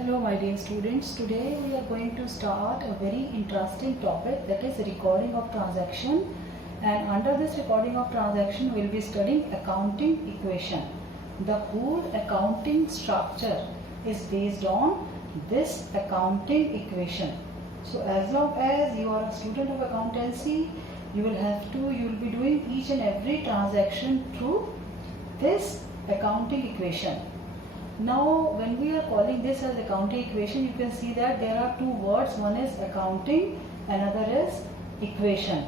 Hello my dear students, today we are going to start a very interesting topic, that is recording of transaction, and under this recording of transaction we will be studying accounting equation. The whole accounting structure is based on this accounting equation. So as long as you are a student of accountancy, you will be doing each and every transaction through this accounting equation. Now when we are calling this as accounting equation, you can see that there are two words, one is accounting, another is equation.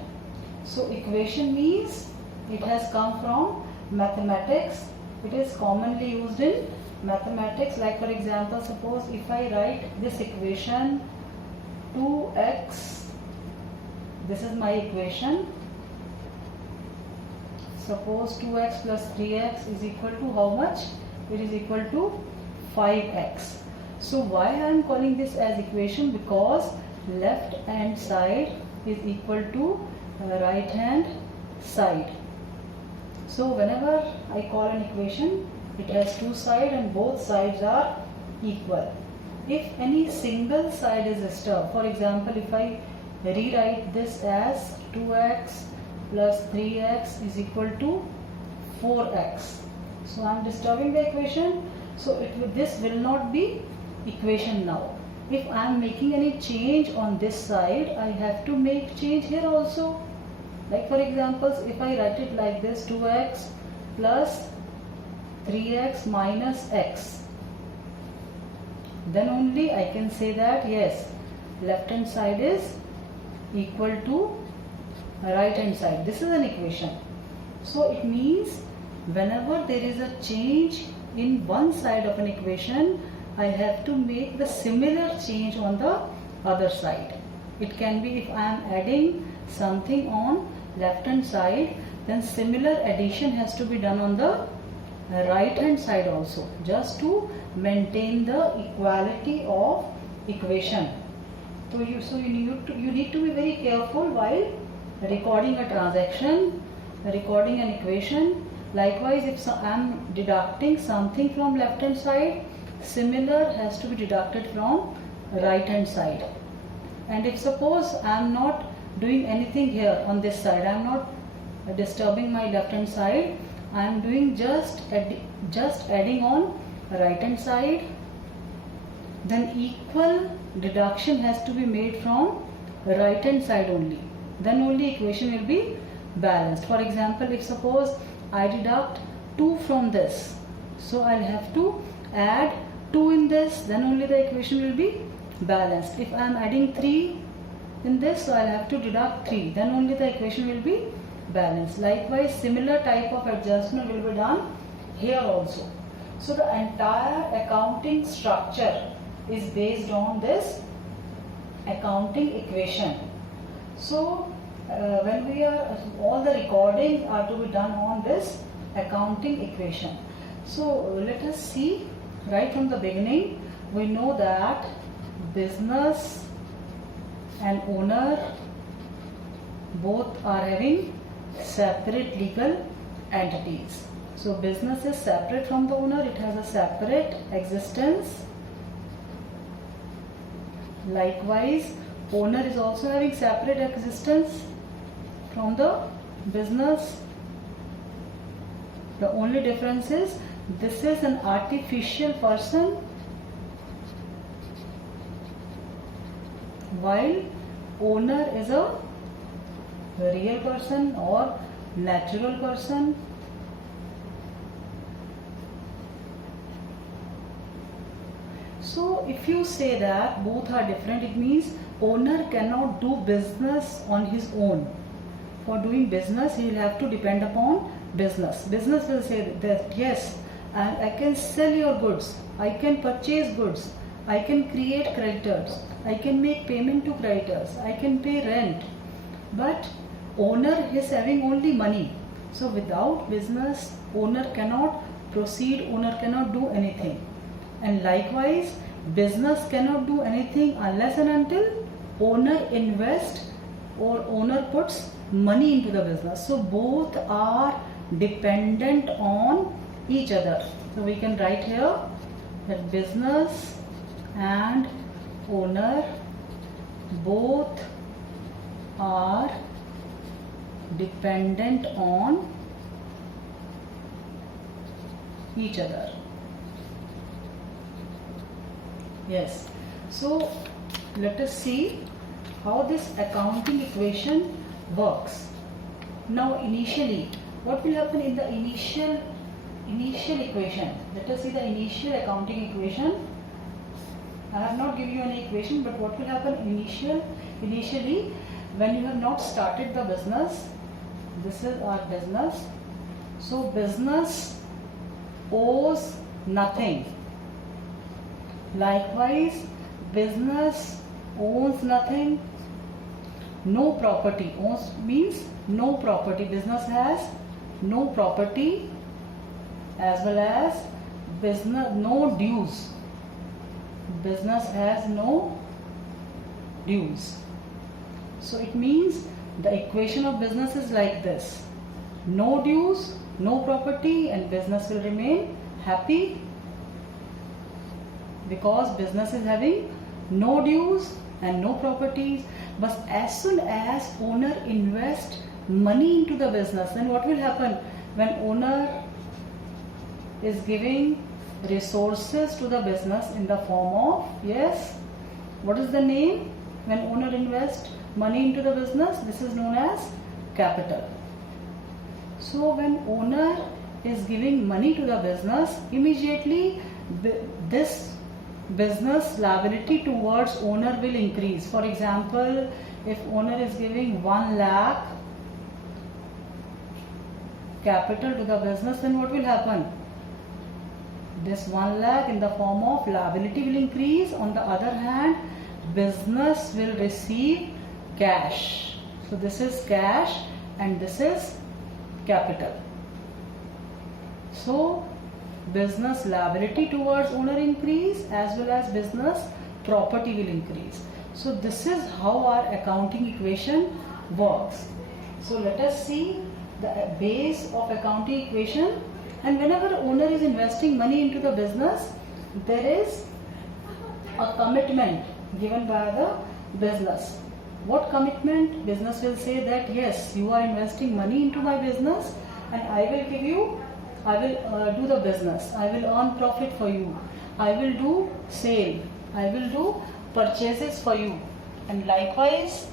So equation means it has come from mathematics. It is commonly used in mathematics. Like for example, suppose if I write this equation 2x, this is my equation. Suppose 2x plus 3x is equal to how much? It is equal to 5x. So why I am calling this as equation? Because left hand side is equal to right hand side. So whenever I call an equation, it has two sides and both sides are equal. If any single side is disturbed, for example, if I rewrite this as 2x plus 3x is equal to 4x. So I am disturbing the equation. So this will not be equation now. If I am making any change on this side, I have to make change here also. Like for example, if I write it like this, 2x plus 3x minus x, then only I can say that yes, left hand side is equal to right hand side. This is an equation. So it means whenever there is a change in one side of an equation, I have to make the similar change on the other side. It can be if I am adding something on left hand side, then similar addition has to be done on the right hand side also, just to maintain the equality of equation. So you need to be very careful while recording a transaction, recording an equation. Likewise, if I am deducting something from left hand side, similar has to be deducted from right hand side. And if suppose I am not doing anything here on this side, I am not disturbing my left hand side, I am doing just adding on right hand side, then equal deduction has to be made from right hand side only. Then only equation will be balanced. For example, if suppose I deduct 2 from this, so I'll have to add 2 in this, then only the equation will be balanced. If I am adding 3 in this, so I'll have to deduct 3, then only the equation will be balanced. Likewise, similar type of adjustment will be done here also. So the entire accounting structure is based on this accounting equation. So when we are, all the recordings are to be done on this accounting equation. So let us see right from the beginning. We know that business and owner both are having separate legal entities. So business is separate from the owner, it has a separate existence. Likewise, owner is also having separate existence from the business. The only difference is this is an artificial person, while owner is a real person or natural person. So if you say that both are different, it means owner cannot do business on his own. For doing business, he will have to depend upon business. Business will say that yes, I can sell your goods, I can purchase goods, I can create creditors, I can make payment to creditors, I can pay rent. But owner is having only money. So without business, owner cannot proceed, owner cannot do anything. And likewise, business cannot do anything unless and until owner invests or owner puts money into the business. So both are dependent on each other. So we can write here that business and owner both are dependent on each other. Yes, so let us see how this accounting equation works. Now initially, what will happen in the initial equation? Let us see the initial accounting equation. I have not given you any equation, but what will happen initially when you have not started the business? This is our business. So business owes nothing. Likewise, business owns nothing. No property. Owns means no property. Business has no property, as well as business no dues. Business has no dues. So it means the equation of business is like this: no dues, no property, and business will remain happy because business is having no dues and no properties. But as soon as owner invests money into the business, then what will happen? When owner is giving resources to the business in the form of, yes, what is the name? When owner invests money into the business, this is known as capital. So when owner is giving money to the business, immediately this business liability towards owner will increase. For example, if owner is giving 1 lakh capital to the business, then what will happen? This 1 lakh in the form of liability will increase. On the other hand, business will receive cash. So this is cash and this is capital. So business liability towards owner increase, as well as business property will increase. So this is how our accounting equation works. So let us see the base of accounting equation. And whenever owner is investing money into the business, there is a commitment given by the business. What commitment? Business will say that yes, you are investing money into my business and I will do the business. I will earn profit for you. I will do sale. I will do purchases for you. And likewise,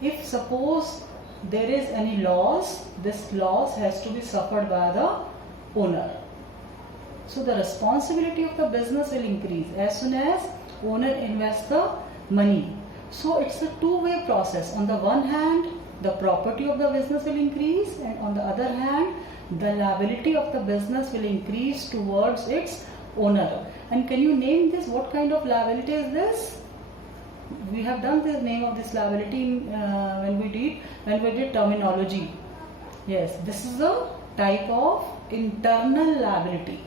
if suppose there is any loss, this loss has to be suffered by the owner. So the responsibility of the business will increase as soon as owner invests the money. So it's a two-way process. On the one hand, the property of the business will increase, and on the other hand, the liability of the business will increase towards its owner. And can you name this? What kind of liability is this? We have done the name of this liability when we did terminology. Yes, this is a type of internal liability.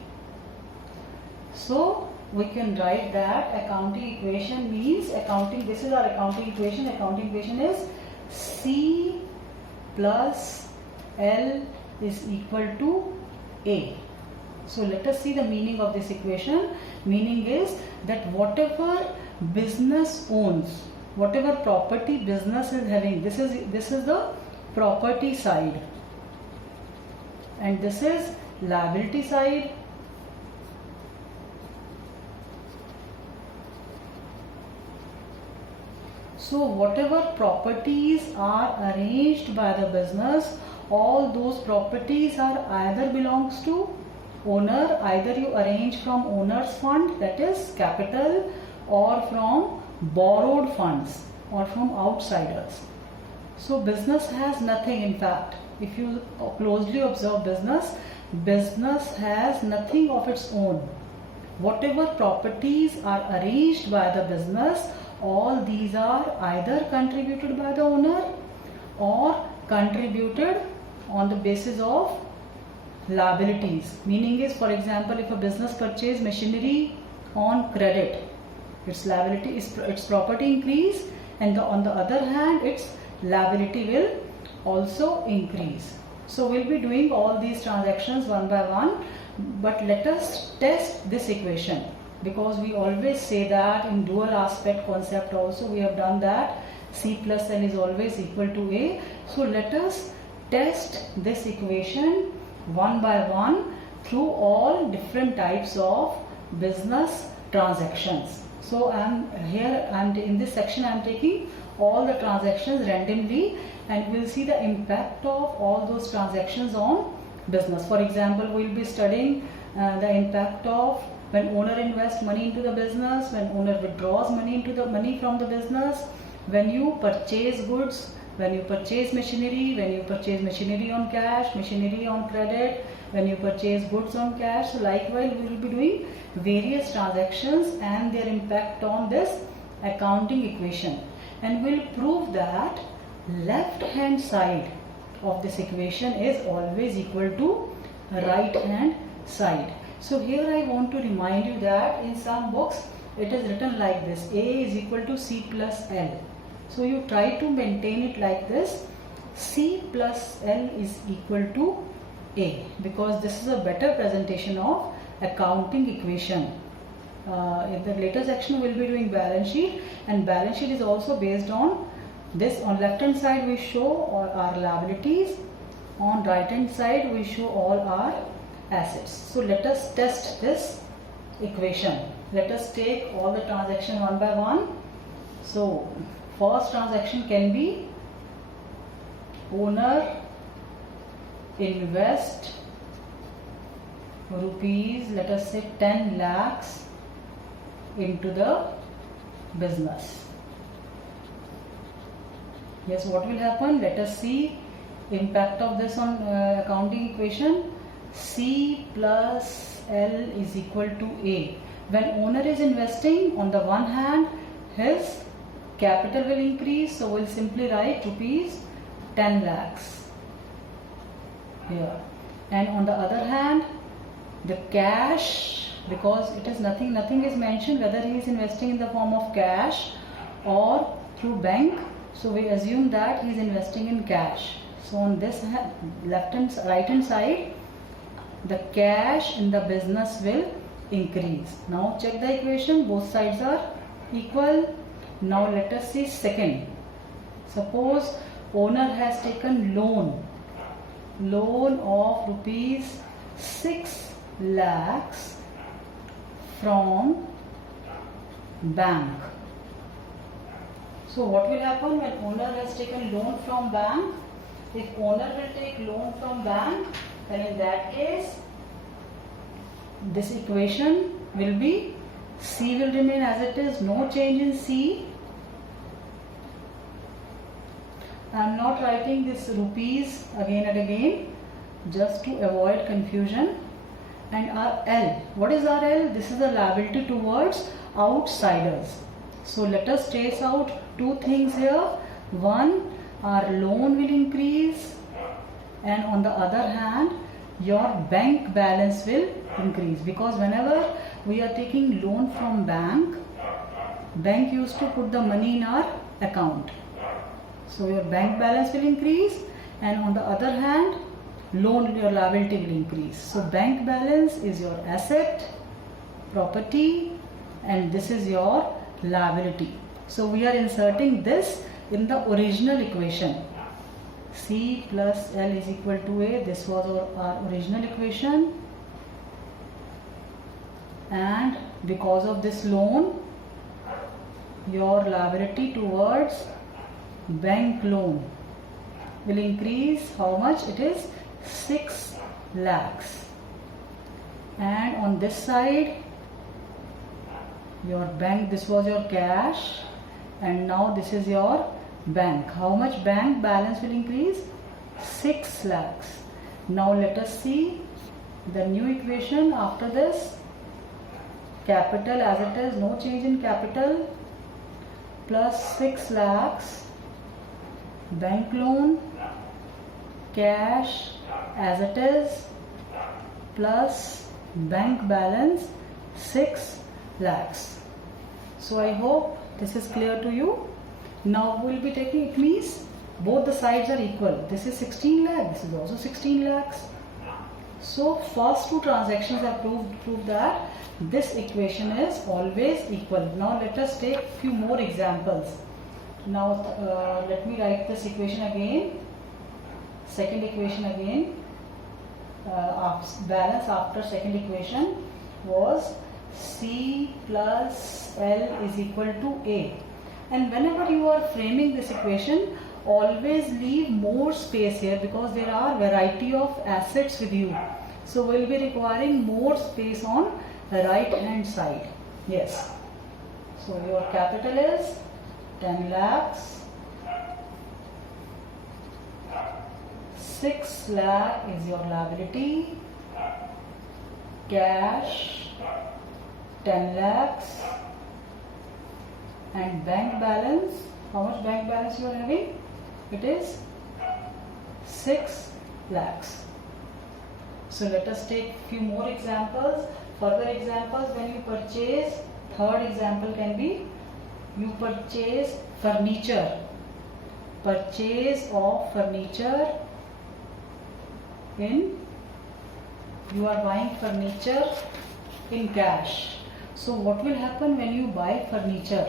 So we can write that accounting equation means accounting. This is our accounting equation. Accounting equation is C plus L is equal to A. So let us see the meaning of this equation. Meaning is that whatever business owns, whatever property business is having, this is the property side, and this is liability side. So whatever properties are arranged by the business, all those properties are either belongs to owner, either you arrange from owner's fund, that is capital, or from borrowed funds or from outsiders. So business has nothing. In fact, if you closely observe business has nothing of its own. Whatever properties are arranged by the business, all these are either contributed by the owner or contributed on the basis of liabilities. Meaning is, for example, if a business purchase machinery on credit, its liability is its property increase, and on the other hand its liability will also increase. So we'll be doing all these transactions one by one. But let us test this equation, because we always say that in dual aspect concept also we have done that C plus L is always equal to A. So let us test this equation one by one through all different types of business transactions. So in this section I am taking all the transactions randomly, and we will see the impact of all those transactions on business. For example, we will be studying the impact of when owner invests money into the business, when owner withdraws money from the business, when you purchase goods, when you purchase machinery, when you purchase machinery on cash, machinery on credit, when you purchase goods on cash. So likewise we will be doing various transactions and their impact on this accounting equation, and we will prove that left hand side of this equation is always equal to right hand side. So here I want to remind you that in some books it is written like this: A is equal to C plus L. So you try to maintain it like this: C plus L is equal to A, because this is a better presentation of accounting equation. In the later section we will be doing balance sheet, and balance sheet is also based on this. On left hand side we show all our liabilities, on right hand side we show all our assets. So let us test this equation. Let us take all the transactions one by one. So first transaction can be owner invest rupees, let us say 10 lakhs into the business. Yes, what will happen? Let us see impact of this on accounting equation. C plus L is equal to A. When owner is investing, on the one hand his capital will increase, so we will simply write rupees 10 lakhs here, and on the other hand the cash, because it is nothing is mentioned whether he is investing in the form of cash or through bank, so we assume that he is investing in cash. So on this right hand side the cash in the business will increase. Now check the equation, both sides are equal. Now let us see second. Suppose owner has taken loan of rupees 6 lakhs from bank. So what will happen when owner has taken loan from bank? If owner will take loan from bank, then in that case this equation will be C will remain as it is, no change in C. I am not writing this rupees again and again just to avoid confusion. And our L, what is our L? This is a liability towards outsiders. So let us trace out two things here. One, our loan will increase, and on the other hand your bank balance will increase, because whenever we are taking loan from bank used to put the money in our account. So your bank balance will increase, and on the other hand loan, your liability will increase. So bank balance is your asset, property, and this is your liability. So we are inserting this in the original equation. C plus L is equal to A. This was our original equation, and because of this loan your liability towards bank loan will increase. How much? It is 6 lakhs. And on this side your bank, this was your cash, and now this is your bank. How much bank balance will increase? 6 lakhs. Now let us see the new equation after this. Capital as it is, no change in capital, plus 6 lakhs, bank loan, cash as it is, plus bank balance 6 lakhs. So I hope this is clear to you. Now we will be taking, it means both the sides are equal. This is 16 lakhs, this is also 16 lakhs. So first two transactions have proved that this equation is always equal. Now let us take few more examples. Now let me write this equation again. Second equation again. Balance after second equation was C plus L is equal to A. And whenever you are framing this equation, always leave more space here because there are variety of assets with you. So we will be requiring more space on the right hand side. Yes. So your capital is 10 lakhs. 6 lakh is your liability. Cash 10 lakhs. And bank balance, how much bank balance you are having? It is 6 lakhs. So let us take few more examples. Further examples, when you purchase, third example can be, you purchase furniture. Purchase of furniture you are buying furniture in cash. So what will happen when you buy furniture?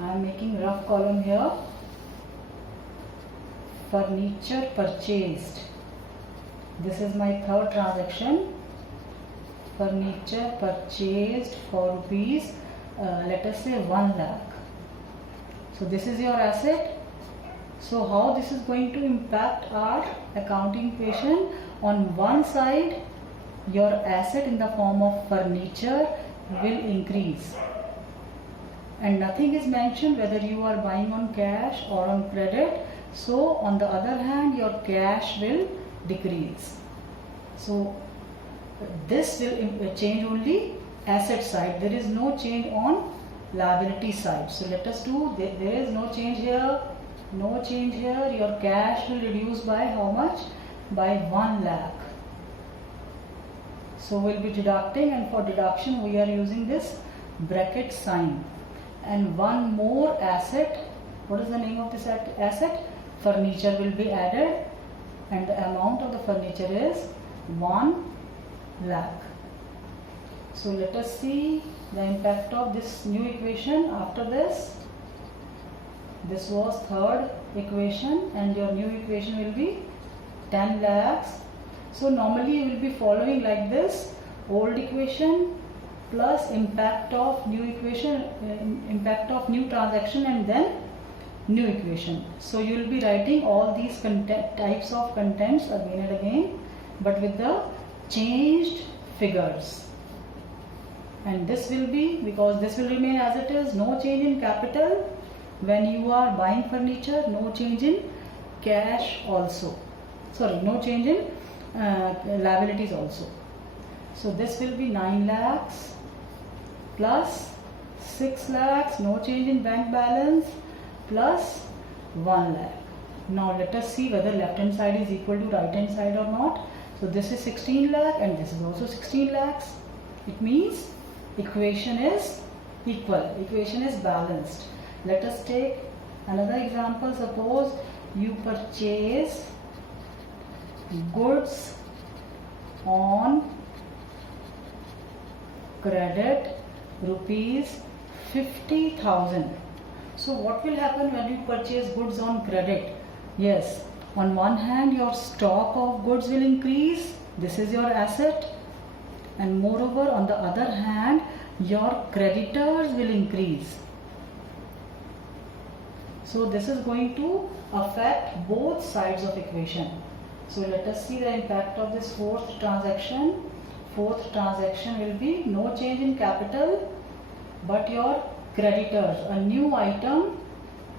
I am making rough column here. Furniture purchased. This is my third transaction. Furniture purchased for rupees, let us say 1 lakh. So this is your asset. So how this is going to impact our accounting equation? On one side, your asset in the form of furniture will increase. And nothing is mentioned whether you are buying on cash or on credit. So on the other hand, your cash will decrease. So this will change only asset side. There is no change on liability side. So let us do, there is no change here, no change here. Your cash will reduce by how much? By 1 lakh. So we'll be deducting, and for deduction we are using this bracket sign. And one more asset. What is the name of this asset? Furniture will be added, and the amount of the furniture is 1 lakh. So let us see the impact of this new equation after this. This was third equation, and your new equation will be 10 lakhs. So normally you will be following like this: old equation plus impact of new equation, impact of new transaction, and then new equation. So you will be writing all these types of contents again and again, but with the changed figures. And this will be, because this will remain as it is, no change in capital when you are buying furniture, no change in cash also. Sorry, no change in liabilities also. So this will be 9 lakhs plus 6 lakhs, no change in bank balance, plus 1 lakh. Now let us see whether left hand side is equal to right hand side or not. So this is 16 lakh and this is also 16 lakhs. It means equation is equal, equation is balanced. Let us take another example. Suppose you purchase goods on credit rupees 50,000. So what will happen when you purchase goods on credit? Yes, on one hand your stock of goods will increase, this is your asset, and moreover on the other hand your creditors will increase. So this is going to affect both sides of equation. So let us see the impact of this fourth transaction. Fourth transaction will be no change in capital, but your creditors, a new item,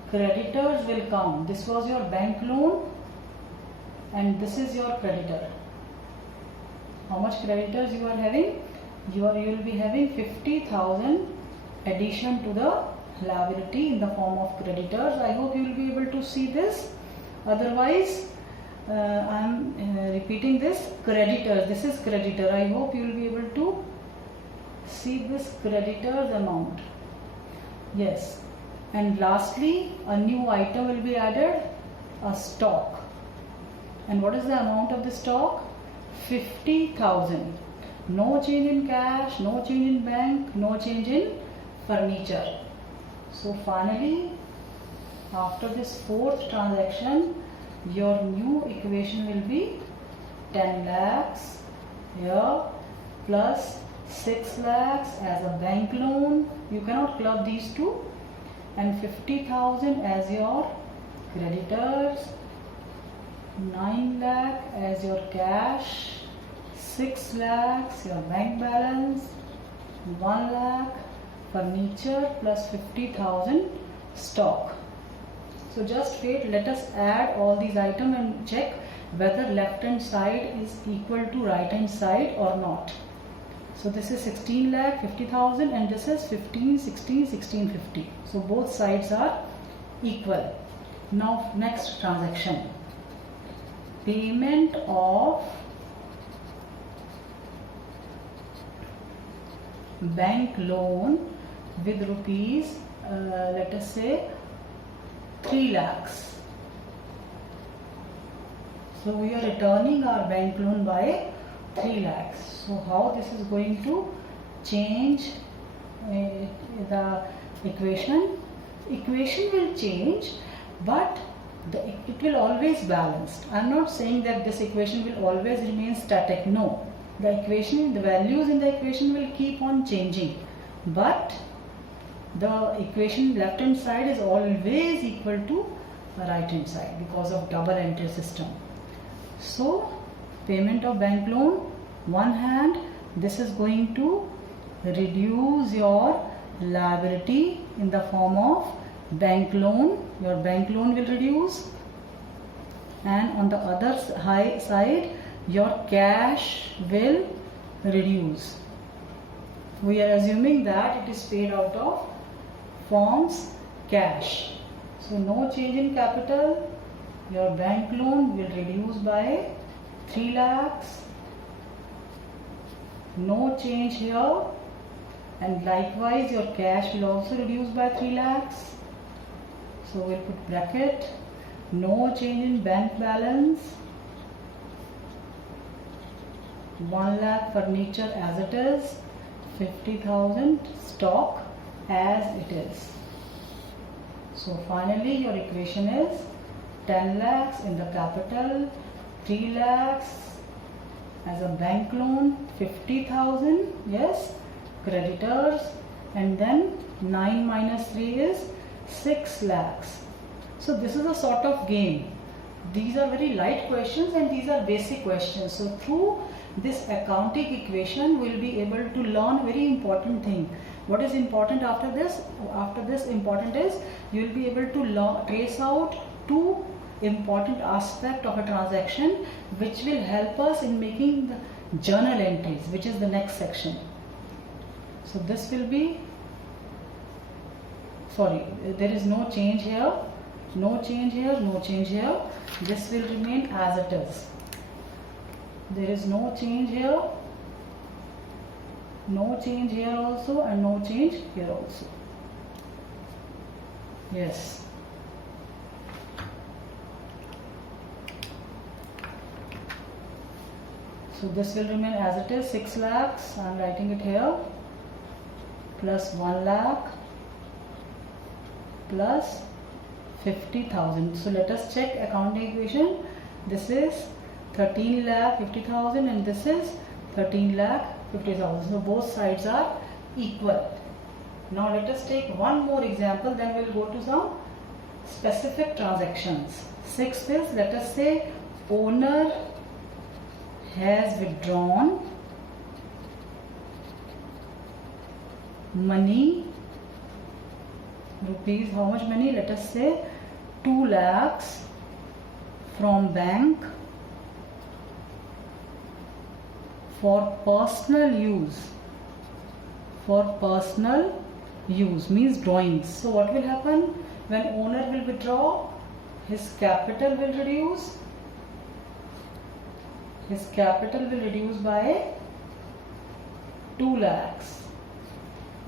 creditors will come. This was your bank loan and this is your creditor. How much creditors you are having? You will be having 50,000 addition to the liability in the form of creditors. I hope you will be able to see this. Otherwise, I am repeating this: creditors. This is creditor. I hope you will be able to see this creditors amount. Yes. And lastly, a new item will be added, a stock. And what is the amount of the stock? 50,000. No change in cash, no change in bank, no change in furniture. So finally, after this fourth transaction, your new equation will be 10 lakhs here plus 6 lakhs as a bank loan. You cannot club these two. And 50,000 as your creditors, 9 lakh as your cash, 6 lakhs your bank balance, 1 lakh furniture plus 50,000 stock. So just wait, let us add all these items and check whether left hand side is equal to right hand side or not. So this is 16 lakh 50,000 and this is 15, 16, 1650. So both sides are equal. Now next transaction. Payment of bank loan with rupees, let us say 3 lakhs. So we are returning our bank loan by 3 lakhs. So how this is going to change the equation? Equation will change, but it will always balanced. I am not saying that this equation will always remain static. No, the equation, the values in the equation will keep on changing, but the equation left hand side is always equal to right hand side because of double entry system. So payment of bank loan, one hand, this is going to reduce your liability in the form of bank loan. Your bank loan will reduce, and on the other side your cash will reduce. We are assuming that it is paid out of forms cash. So no change in capital. Your bank loan will reduce by 3 lakhs. No change here, and likewise your cash will also reduce by 3 lakhs. So we'll put bracket. No change in bank balance. 1 lakh furniture as it is. 50,000 stock as it is. So finally your equation is 10 lakhs in the capital, 3 lakhs as a bank loan, 50,000, yes, creditors, and then 9 minus 3 is 6 lakhs. So this is a sort of game. These are very light questions and these are basic questions. So through this accounting equation we will be able to learn very important thing. What is important after this? After this important is you will be able to trace out two important aspects of a transaction which will help us in making the journal entries, which is the next section. So this will be, sorry, there is no change here, no change here, no change here. This will remain as it is. There is no change here, no change here also, and no change here also. Yes. So this will remain as it is, 6 lakhs, I am writing it here, plus 1 lakh plus 50,000. So let us check accounting equation. This is 13 lakh 50,000 and this is 13 lakh 50,000. So both sides are equal. Now let us take one more example, then we will go to some specific transactions. Sixth is, let us say owner has withdrawn money, rupees, how much money? Let us say 2 lakhs from bank for personal use. For personal use means drawings. So what will happen when owner will withdraw? His capital will reduce. His capital will reduce by 2 lakhs.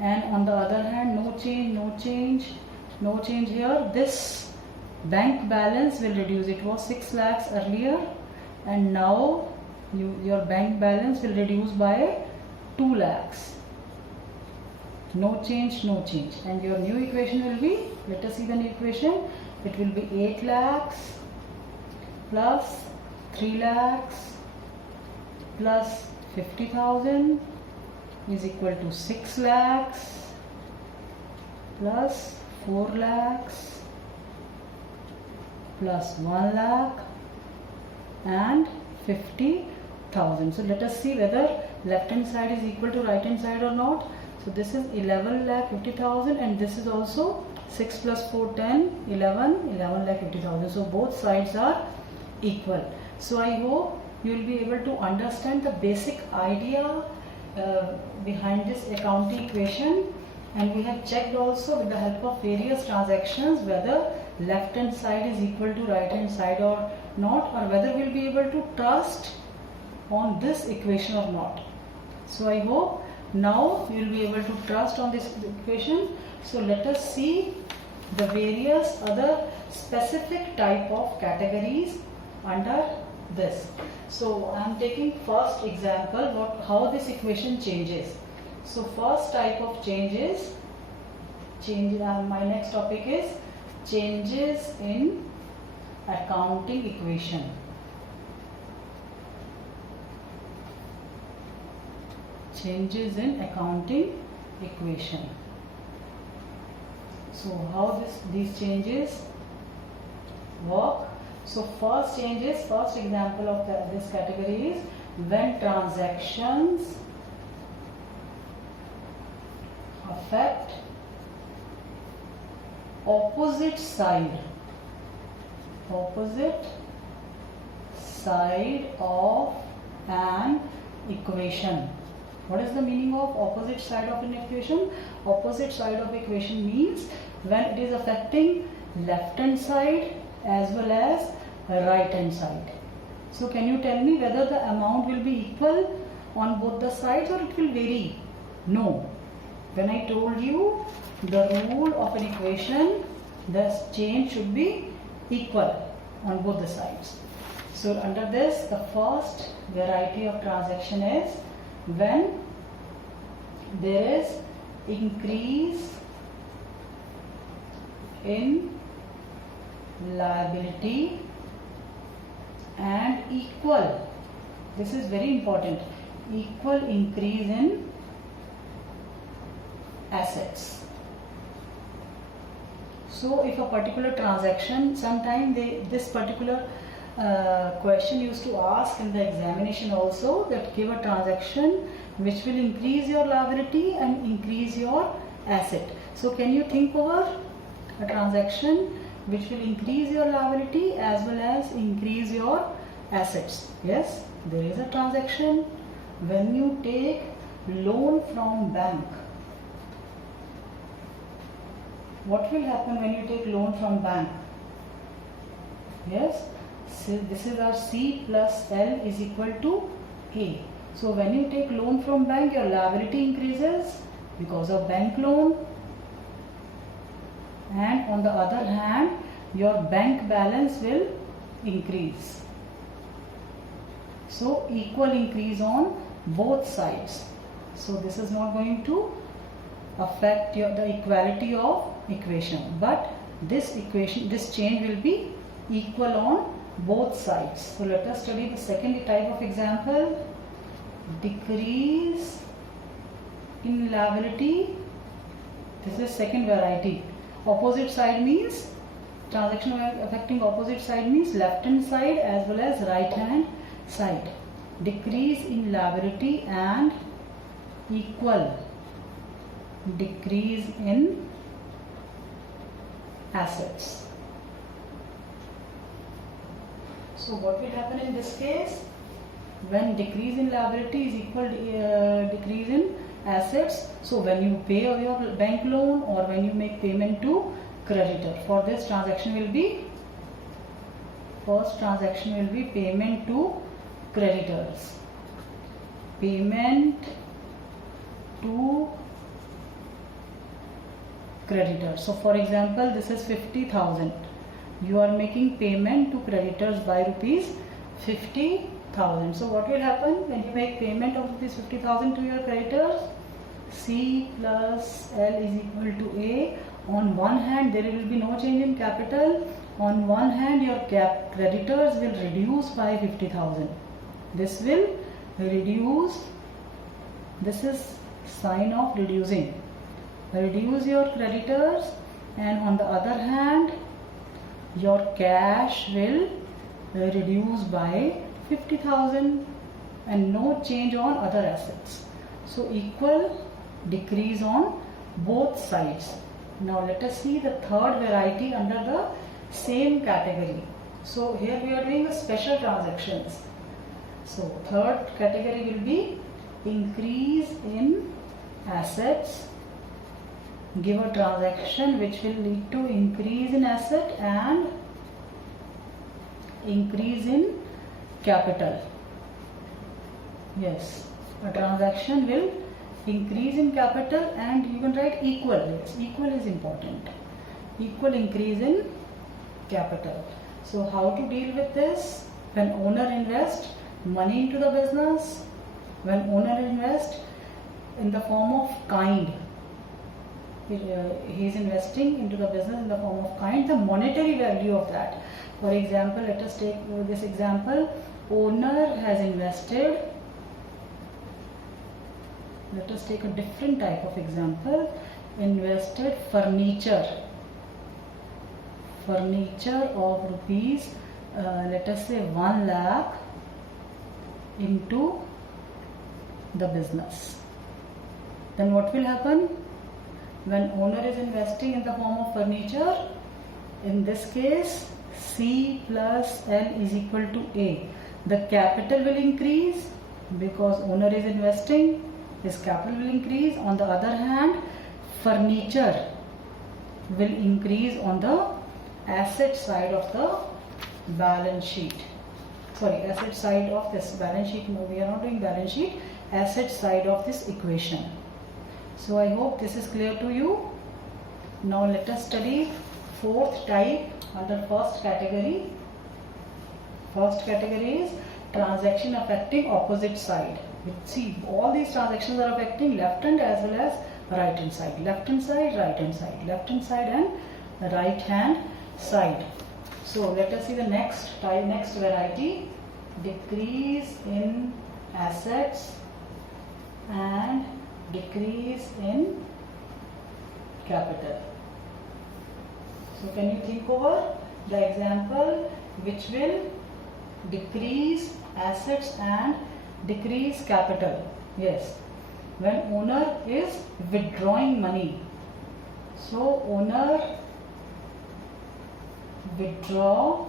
And on the other hand, no change, no change, no change here. This bank balance will reduce. It was 6 lakhs earlier and now your bank balance will reduce by 2 lakhs. No change, no change. And your new equation will be, let us see the new equation. It will be 8 lakhs plus 3 lakhs plus 50,000 is equal to 6 lakhs plus 4 lakhs plus 1 lakh and 50,000. So let us see whether left hand side is equal to right hand side or not. So this is 11 lakh 50,000 and this is also 6 plus 4 10 11 lakh 50,000. So both sides are equal. So I hope you will be able to understand the basic idea behind this accounting equation, and we have checked also with the help of various transactions whether left hand side is equal to right hand side or not, or whether we will be able to trust on this equation or not. So I hope now you will be able to trust on this equation. So let us see the various other specific type of categories under this. So I am taking first example how this equation changes. So first type of changes, my next topic is changes in accounting equation. Changes in accounting equation. So how these changes work? So first example of this category is when transactions affect opposite side of an equation. What is the meaning of opposite side of an equation? Opposite side of equation means when it is affecting left hand side as well as right hand side. So can you tell me whether the amount will be equal on both the sides or it will vary? No. When I told you the rule of an equation, the change should be equal on both the sides. So under this, the first variety of transaction is when there is increase in liability and equal, this is very important, equal increase in assets. So if a particular transaction, sometime this particular question used to ask in the examination also, that give a transaction which will increase your liability and increase your asset. So can you think over a transaction which will increase your liability as well as increase your assets? Yes, there is a transaction when you take loan from bank. What will happen when you take loan from bank? Yes, so this is our C plus L is equal to A. So when you take loan from bank, your liability increases because of bank loan, and on the other hand your bank balance will increase. So equal increase on both sides. So this is not going to affect the equality of equation, but this change will be equal on both sides. So let us study the second type of example, decrease in liability. This is second variety. Opposite side means transaction affecting opposite side means left hand side as well as right hand side. Decrease in liability and equal decrease in assets. So what will happen in this case? When decrease in liability is equal decrease in assets, so when you pay your bank loan or when you make payment to creditor, for this transaction will be, first transaction will be payment to creditors. Payment to creditors. So for example, this is 50,000. You are making payment to creditors by rupees 50,000. 50,000. So what will happen when you make payment of rupees 50,000 to your creditors? C plus L is equal to A. On one hand, there will be no change in capital. On one hand, your creditors will reduce by 50,000. This will reduce. This is sign of reducing. Reduce your creditors, and on the other hand, your cash will reduce by 50,000 and no change on other assets. So equal decrease on both sides. Now let us see the third variety under the same category. So here we are doing a special transactions. So third category will be increase in assets. Give a transaction which will lead to increase in asset and increase in capital. Yes, a transaction will increase in capital, and you can write equal. Yes, equal is important. Equal increase in capital. So how to deal with this? When owner invests money into the business, when owner invests in the form of kind, he is investing into the business in the form of kind, the monetary value of that. For example, let us take this example. Owner has invested. Let us take a different type of example. Invested furniture. Furniture of rupees, let us say 1 lakh into the business. Then what will happen? When owner is investing in the form of furniture, in this case C plus L is equal to A. The capital will increase because owner is investing, his capital will increase. On the other hand, furniture will increase on the asset side of the balance sheet. Sorry, asset side of this balance sheet. No, we are not doing balance sheet. Asset side of this equation. So I hope this is clear to you. Now let us study fourth type under first category. First category is transaction affecting opposite side. See, all these transactions are affecting left hand as well as right hand side. Left hand side, right hand side. Left hand side and right hand side. So let us see the next type, next variety. Decrease in assets and decrease in capital. So can you think over the example which will decrease assets and decrease capital? Yes, when owner is withdrawing money. So owner withdraw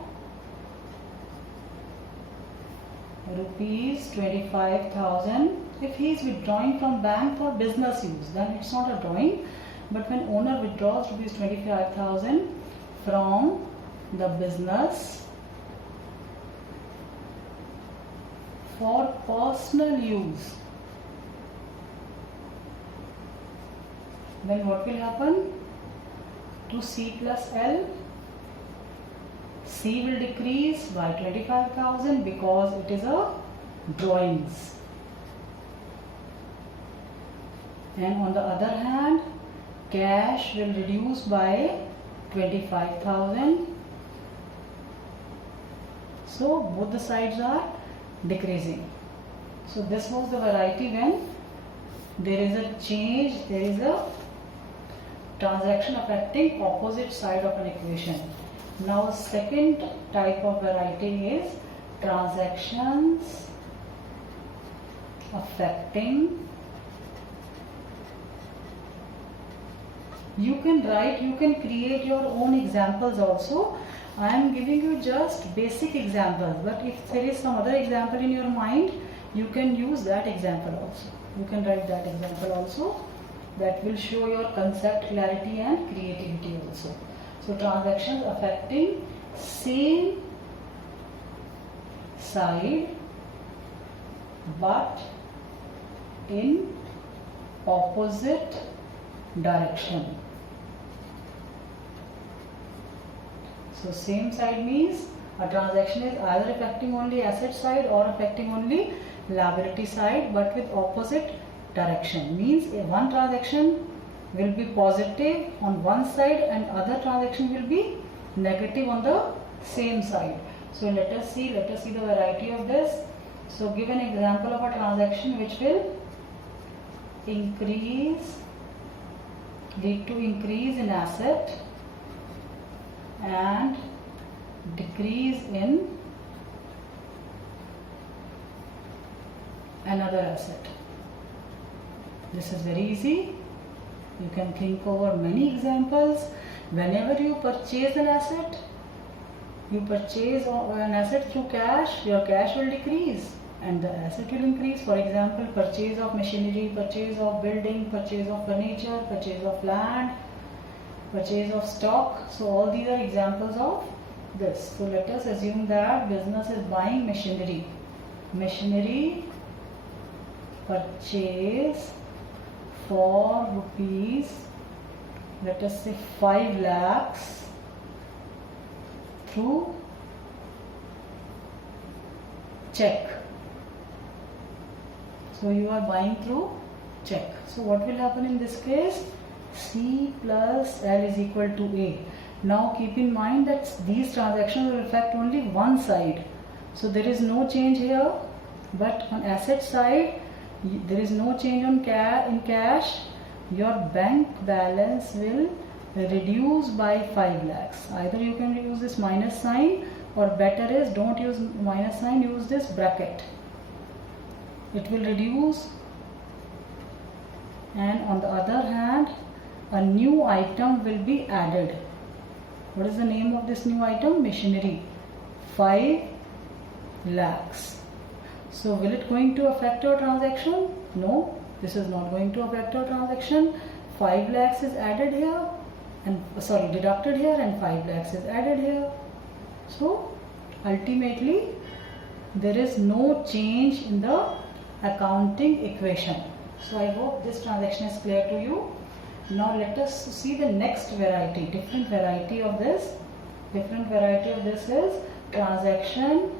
rupees 25,000. If he is withdrawing from bank for business use, then it's not a drawing. But when owner withdraws rupees 25,000 from the business for personal use, then what will happen to C plus L? C will decrease by 25,000 because it is a drawings. And on the other hand, cash will reduce by 25,000. So both the sides are decreasing. So this was the variety when there is a change, there is a transaction affecting opposite side of an equation. Now second type of variety is transactions affecting. You can write, you can create your own examples also. I am giving you just basic examples, but if there is some other example in your mind, you can use that example also. You can write that example also. That will show your concept clarity and creativity also. So transactions affecting same side but in opposite direction. So same side means A transaction is either affecting only asset side or affecting only liability side, but with opposite direction. Means one transaction will be positive on one side and other transaction will be negative on the same side. So let us see the variety of this. So give an example of a transaction which will lead to increase in asset and decrease in another asset. This is very easy. You can think over many examples. Whenever you purchase an asset, you purchase an asset through cash, your cash will decrease and the asset will increase. For example, purchase of machinery, purchase of building, purchase of furniture, purchase of land, purchase of stock. So all these are examples of this. So let us assume that business is buying machinery. Machinery purchase for rupees, let us say 5 lakhs through check. So you are buying through check. So what will happen in this case? C plus L is equal to A. Now keep in mind that these transactions will affect only one side. So there is no change here, but on asset side there is no change in cash. Your bank balance will reduce by 5 lakhs. Either you can use this minus sign, or better is don't use minus sign, use this bracket. It will reduce, and on the other hand a new item will be added. What is the name of this new item? Machinery. 5 lakhs. So will it going to affect your transaction? No, this is not going to affect your transaction. 5 lakhs is added here and deducted here, and 5 lakhs is added here. So ultimately there is no change in the accounting equation. So I hope this transaction is clear to you. Now let us see the next variety. Different variety of this is transaction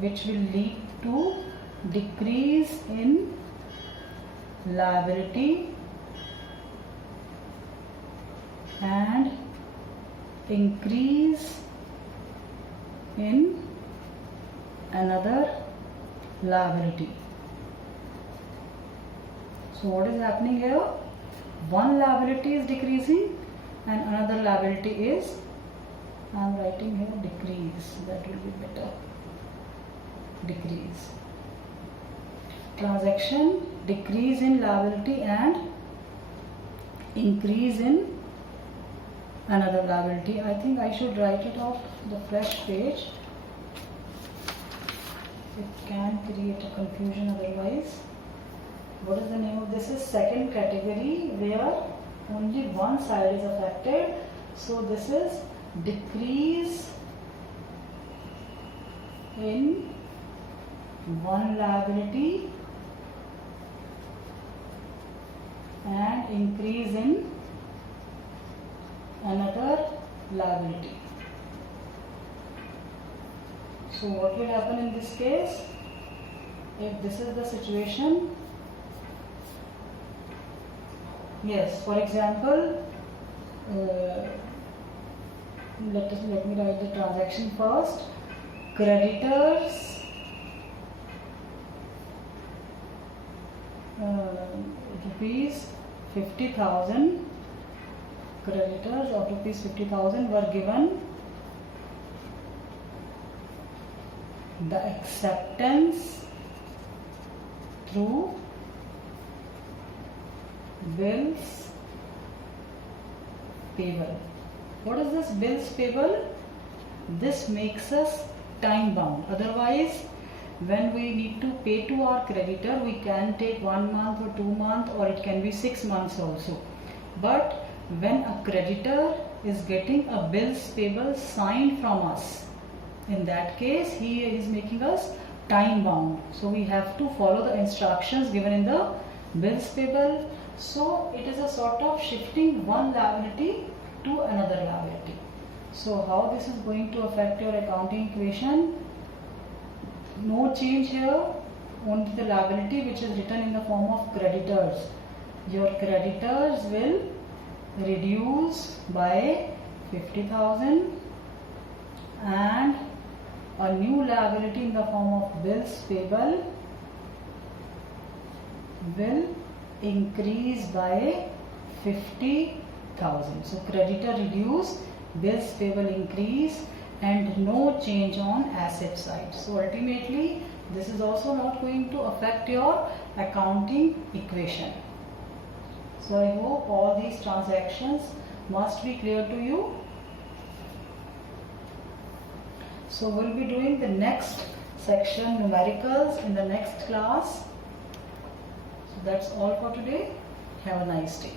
which will lead to decrease in liability and increase in another liability. So what is happening here? One liability is decreasing and another liability is, I am writing here decrease, that will be better. Decrease. Transaction decrease in liability and increase in another liability. I think I should write it off the fresh page. It can create a confusion otherwise. What is the name of this? Is second category where only one side is affected. So this is decrease in one liability and increase in another liability. So what will happen in this case? If this is the situation, yes, for example, let me write the transaction first. Creditors rupees 50,000. Creditors of rupees 50,000 were given the acceptance through bills payable. What is this bills payable? This makes us time bound. Otherwise, when we need to pay to our creditor, we can take 1 month or 2 months, or it can be 6 months also. But when a creditor is getting a bills payable signed from us, in that case he is making us time bound. So we have to follow the instructions given in the bills payable. So it is a sort of shifting one liability to another liability. So how this is going to affect your accounting equation? No change here, only the liability which is written in the form of creditors. Your creditors will reduce by 50,000 and a new liability in the form of bills payable will increase by 50,000. So creditor reduce, bills payable increase, and no change on asset side. So ultimately this is also not going to affect your accounting equation. So I hope all these transactions must be clear to you. So we'll be doing the next section, numericals, in the next class. So that's all for today. Have a nice day.